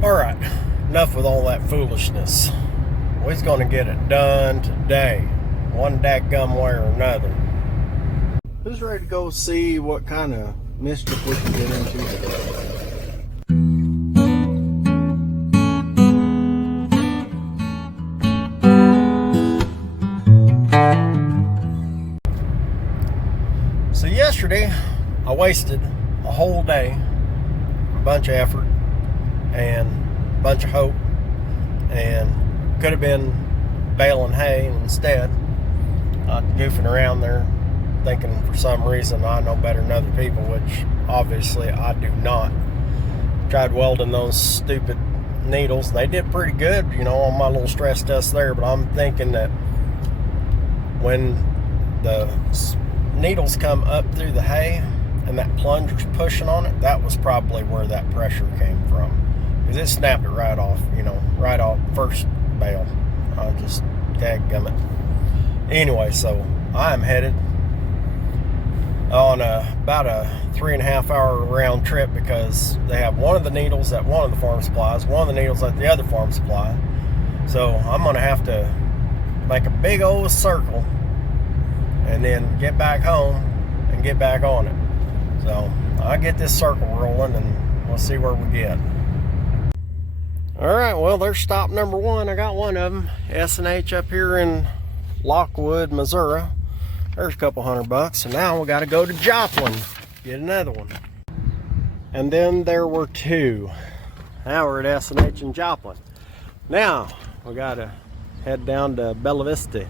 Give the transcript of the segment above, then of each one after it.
Alright, enough with all that foolishness. We're going to get it done today, one dadgum way or another. Who's ready to go see what kind of mischief we can get into today? So yesterday, I wasted a whole day, a bunch of effort, and a bunch of hope, and could have been baling hay instead. Goofing around there, thinking for some reason I know better than other people, which obviously I do not. Tried welding those stupid needles. They did pretty good, on my little stress test there, but I'm thinking that when the needles come up through the hay and that plunger's pushing on it, that was probably where that pressure came from, because it snapped it right off, right off first bale. I just dadgummit. Anyway, so I'm headed on about a 3.5 hour round trip, because they have one of the needles at one of the farm supplies, one of the needles at the other farm supply. So I'm gonna have to make a big old circle and then get back home and get back on it. So I'll get this circle rolling and we'll see where we get. Alright, well, there's stop number one. I got one of them. S&H up here in Lockwood, Missouri. There's a couple $100. And now we got to go to Joplin, get another one. And then there were two. Now we're at S&H in Joplin. Now we got to head down to Bella Vista.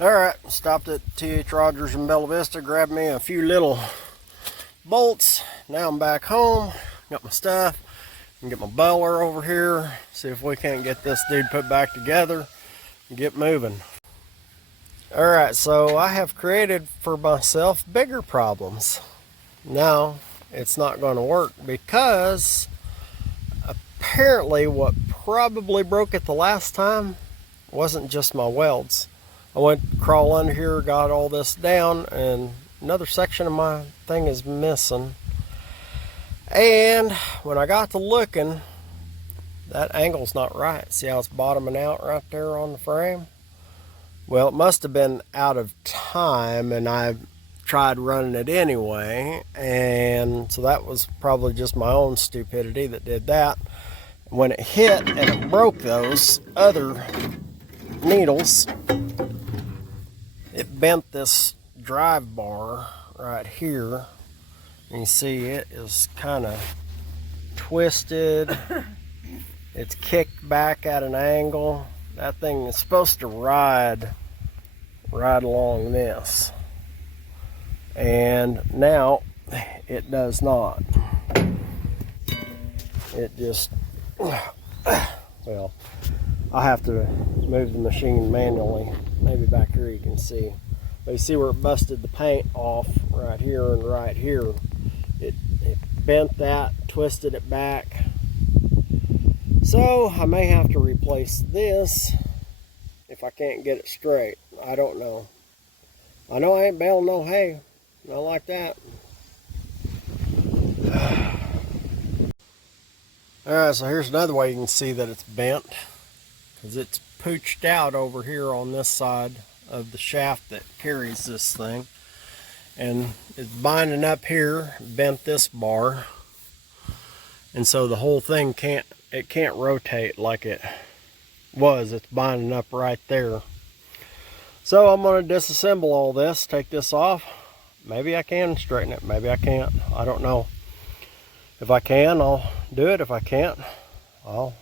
Alright, stopped at T.H. Rogers in Bella Vista, grabbed me a few little bolts. Now I'm back home, got my stuff, and get my Baler over here, see if we can't get this dude put back together and get moving. Alright, so I have created for myself bigger problems. Now, it's not going to work, because apparently what probably broke it the last time wasn't just my welds. I went crawl under here, got all this down, and another section of my thing is missing. And when I got to looking, that angle's not right. See how it's bottoming out right there on the frame? Well, it must have been out of time, and I tried running it anyway, and so that was probably just my own stupidity that did that. When it hit and it broke those other needles, it bent this drive bar right here. And you see it is kind of twisted. It's kicked back at an angle. That thing is supposed to ride right along this. And now it does not. It just, well, I have to move the machine manually. Maybe back here you can see. But you see where it busted the paint off right here and right here. It bent that, twisted it back. So I may have to replace this if I can't get it straight. I don't know. I know I ain't baling no hay. Not like that. Alright, so here's another way you can see that it's bent, because it's pooched out over here on this side of the shaft that carries this thing, and it's binding up here, bent this bar, and so the whole thing can't rotate like it was. It's binding up right there. So I'm going to disassemble all this, take this off. Maybe I can straighten it, maybe I can't. I don't know. If I can, I'll do it. If I can't, I'll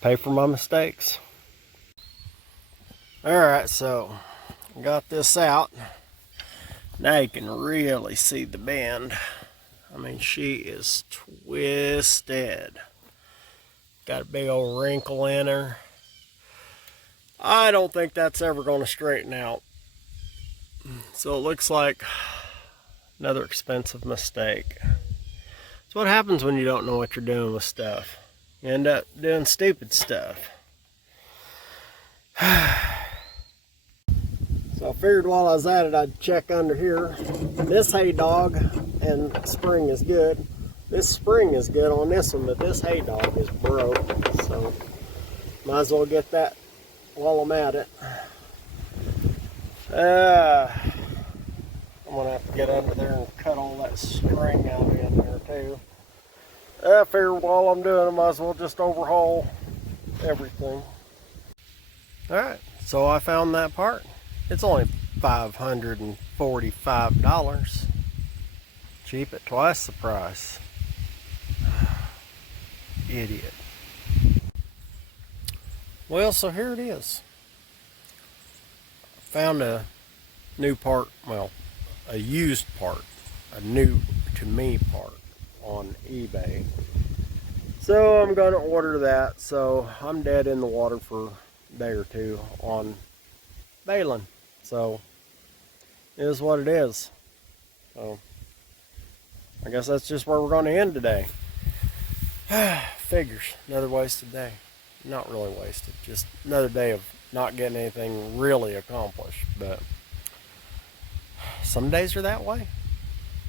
pay for my mistakes. Alright, so got this out. Now you can really see the bend. I mean, she is twisted. Got a big old wrinkle in her. I don't think that's ever going to straighten out. So it looks like another expensive mistake. It's what happens when you don't know what you're doing with stuff. You end up doing stupid stuff. So I figured while I was at it, I'd check under here. This hay dog and spring is good. This spring is good on this one, but this hay dog is broke. So might as well get that while I'm at it. I'm gonna have to get under there and cut all that string out in there too. I figure while I'm doing it, I might as well just overhaul everything. Alright, so I found that part. It's only $545. Cheap at twice the price. Idiot. Well, so here it is. Found a new part, well, a used part, a new to me part on eBay. So I'm gonna order that. So I'm dead in the water for a day or two on baling. So it is what it is. So I guess that's just where we're gonna end today. Figures, another wasted day. Not really wasted, just another day of not getting anything really accomplished. But some days are that way.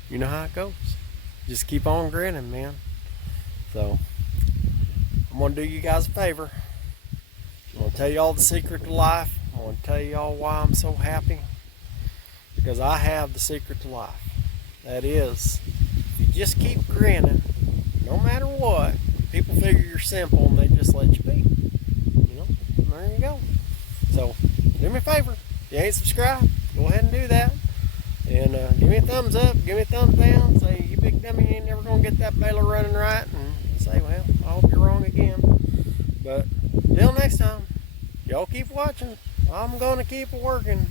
You know how it goes. Just keep on grinning, man. So I'm gonna do you guys a favor. I'm gonna tell you all the secret to life. I'm gonna tell you all why I'm so happy. Because I have the secret to life. That is, if you just keep grinning, no matter what, people figure you're simple and they just let you be. You know, there you go. So do me a favor. If you ain't subscribed, go ahead and do that. And give me a thumbs up, give me a thumbs down. Say, you big dummy, you ain't never going to get that baler running right. And say, well, I hope you're wrong again. But until next time, y'all keep watching. I'm going to keep working.